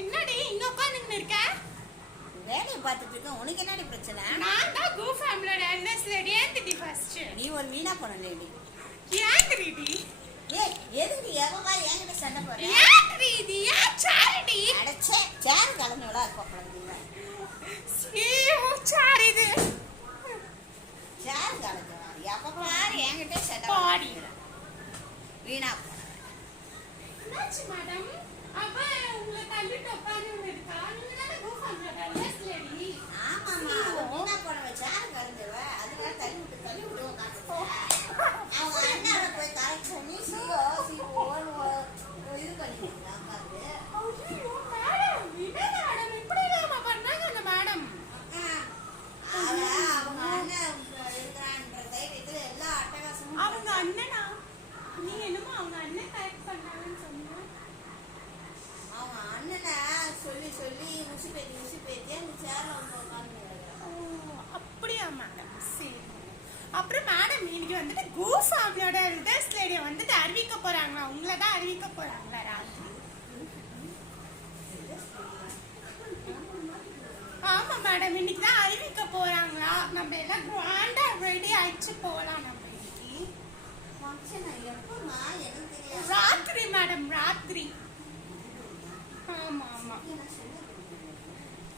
என்னடி இங்க உட்கார்ந்துட்டு இருக்க? வேலையை பார்த்துட்டு இருக்கேன். உனக்கு என்னடி பிரச்சனை? நான் தான் கோ ஃபேமிலியோட எல்டர்ஸ் லேடி ஏந்திடி ஃபர்ஸ்ட். நீ ஒரு வீணா போன லேடி. ஏந்திடி. ஏய் எதுக்கு எவமா என்கிட்ட சண்டை போடுற? ஏந்திடி யா சாரிடி. அடச்சே சேர் கலந்தோட போறீங்க. சீவு சாரிது. சேர் கலந்தோட எப்பமா என்கிட்ட சண்டை போடுற. வீணா. என்னாச்சு மேடம்? அப்ப உங்களை தள்ளிட்டு உட்கார்ந்து இருக்கா? நீங்க தான கோ ஃபேமிலியோட எல்டர்ஸ் லேடி. ஆமாமா வீணா போன சேர் கலந்தவ அதுக்காக தள்ளி விட்டு காட்டுறோம். அவங்க அண்ணாவை போய் கரெக்ட் பண்ணி இது பண்ணிக்கலாம் பாரு. ஐயோ மேடம் என்ன மேடம் இப்படி இல்லாம பண்ணாங்க அந்த மேடம். அவங்க அண்ணன் இருக்கிறான்ற தைரியத்துல எல்லா அட்டகாசமும். அவங்க அண்ணனா? நீ என்னமோ அவங்க அண்ணன் கரெக்ட் பண்ணாங்கன்னு சொன்ன. அவங்க அண்ணனை சொல்லி சொல்லி உசி பேத்தி அந்த சேர்ல வந்து உட்காந்து. அப்படியா மேடம்? சரி. அப்புறம் மேடம் இன்னைக்கு வந்துட்டு கோ ஃபேமிலியோட எல்டர்ஸ் லேடியை வந்துட்டு அறிவிக்க போறாங்களா? உங்களை தான் அறிவிக்க போறாங்களா ராத்திரி? ஆமா மேடம் இன்னைக்கு தான் அறிவிக்க போறாங்களா? நம்ம எல்லாம் கிராண்டா ரெடி ஆயிடுச்சு போலாம். நம்ம இன்னைக்கு ஃபங்க்ஷன் எப்பமா எனக்கு தெரியாது. ராத்திரி மேடம் ராத்திரி. ஆமா ஆமா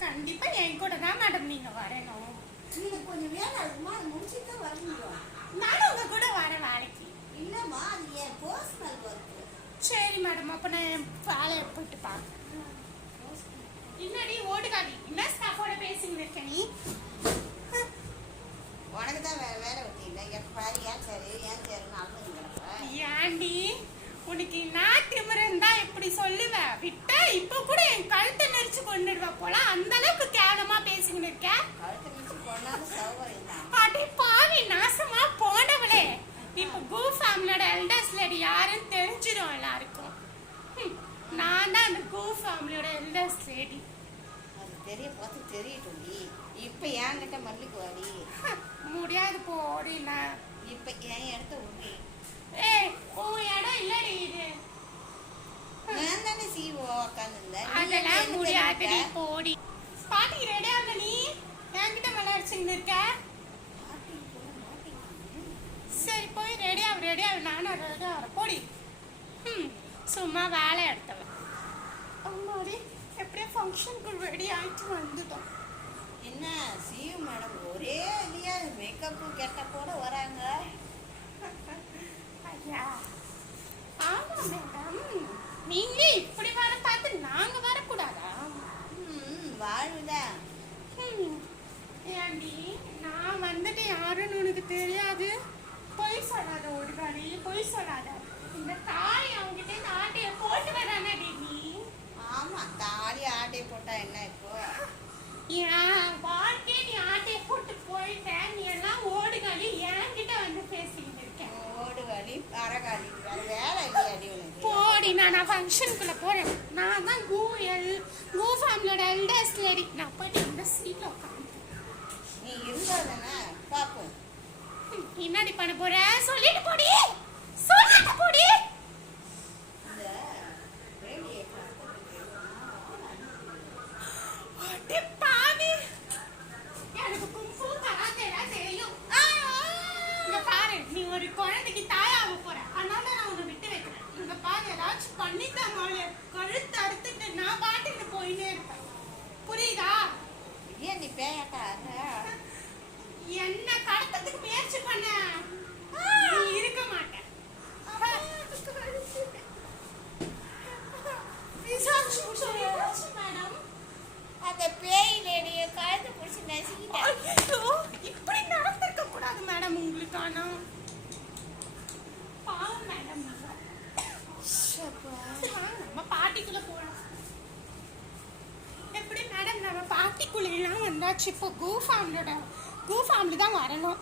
கண்டிப்பா என் கூட தான் மேடம் நீங்க வரணும். நீங்க கொஞ்சம் வேலை இருக்குமா முடிச்சுட்டு வர முடியும். நானும் உங்க கூட வர வேலைக்கு. இல்லம்மா அது என் பர்சனல் ஒர்க். சரி மேடம் அப்ப நான் என் வேலையை போயிட்டு பார்க்க. என்னடி ஓடுகாடி என்ன ஸ்டாஃபோட பேசிட்டு இருக்க நீ? உனக்கு தான் வேலை வெட்டி இல்லை. எப்ப பாரு ஏன் சேருன்னு அழுது கிடப்ப. ஏண்டி உனக்கு நான் திமிரன் தான் இப்படி சொல்லுவ விட்டா இப்ப கூட என் கழுத்தை நெரிச்சு கொண்டுடுவ போல அந்த அளவுக்கு கேவலமா பேசிக்கிட்டு இருக்க. கழுத்தை நிச்சு கொண்டாலும் சௌகரியம் தான். அடி பாவி நாசமா போனவளே. இப்ப கோ ஃபேமிலியோட எல்டர்ஸ் லேடி யாருன்னு தெரிஞ்சிடும் எல்லாருக்கும். நான் தான் அந்த கோ ஃபேமிலியோட எல்டர்ஸ் லேடி. அது பார்த்து தெரியட்டும். இப்ப என்கிட்ட மல்லிக்கு வாடி. முடியாது போடி. நான் இப்ப என் இடத்த உண்டி. ஏய் உன் இடம் இல்லடி இது. நான் தானே சீவோ உட்காந்துருந்தேன். அதெல்லாம் முடியாதுடி போடி. பாட்டி ரெடியா இருக்க நீ என்கிட்ட விளையாடிச்சுன்னு இருக்க. சரி போய் ரெடியா நானும் ரெடியா வர போடி. சும்மா வேலை எடுத்தவன். அம்மாடி எப்படியே ஃபங்க்ஷனுக்கு ரெடி ஆயிட்டு வந்துட்டோம். என்ன சீவு மேடம் ஒரே இல்லையா மேக்கப்பு கெட்டப்போட வராங்க. ஐயா ஆமா மேடம் நீங்களே இப்படி வர பார்த்து நாங்க வரக்கூடாதா? வாழ்வுதான். ஏண்டி நான் வந்துட்டு யாருன்னு உனக்கு தெரியாது. பொய் சொல்லாத ஓடுகாடி பொய் சொல்லாத. இந்த தாய் அவங்ககிட்ட இந்த ஆட்டையை போட்டு வரானடி நீ. ஆமா தாலி ஆட்டையை போட்டா என்ன இப்போ? ஏன் வாழ்க்கையை நீ ஆட்டையை போட்டு போயிட்ட. நீ எல்லாம் ஓடுகாடி என்கிட்ட வந்து பேசிக்கிட்டு இருக்கேன். ஓடுகாலி அறகாலி வேலை இல்லையா அடி உனக்கு? போடி நான் ஃபங்க்ஷனுக்குள்ள போறேன். நான் தான் கோ ஃபேமிலியோட எல்டர்ஸ் லேடி. நான் போயிட்டு இந்த சீட்ல உட்காந்து நீ இருந்தாதானே பாப்போம். என்னடி பண்ண போற? சொல்லிட்டு போடி சொல்லிட்டு போடி. இந்த ரேடியை அடி பாவி எனக்கு கும்பு கராத்தேடா தெரியும். இங்க பாரு நீ ஒரு குழந்தைக்கு தாயாக போற. அதனால நான் உன்னை விட்டு வைக்கிறேன். இங்க பாரு ஏதாச்சும் பண்ணிட்டாங்க கழுத்து அறுத்துட்டு நான் பாட்டுக்கு போயினே இருப்பேன். புரியுதா? ஏன் நீ பேயாட்டா? என்ன கடத்தத்துக்கு முயற்சி பண்ண நீ இருக்க மாட்டேன். மேடம் அந்த பேய் லேடியை கழுத்து பிடிச்சி நசுக்கிட்டேன். இப்படி நடந்திருக்க கூடாது மேடம். உங்களுக்கான பாவம் மேடம். நம்ம பாட்டிக்குள்ள போறோம். எப்படி மேடம் நம்ம பாட்டிக்குள்ள எல்லாம் வந்தாச்சு. இப்போ கோ ஃபேமிலி தான் வரணும்.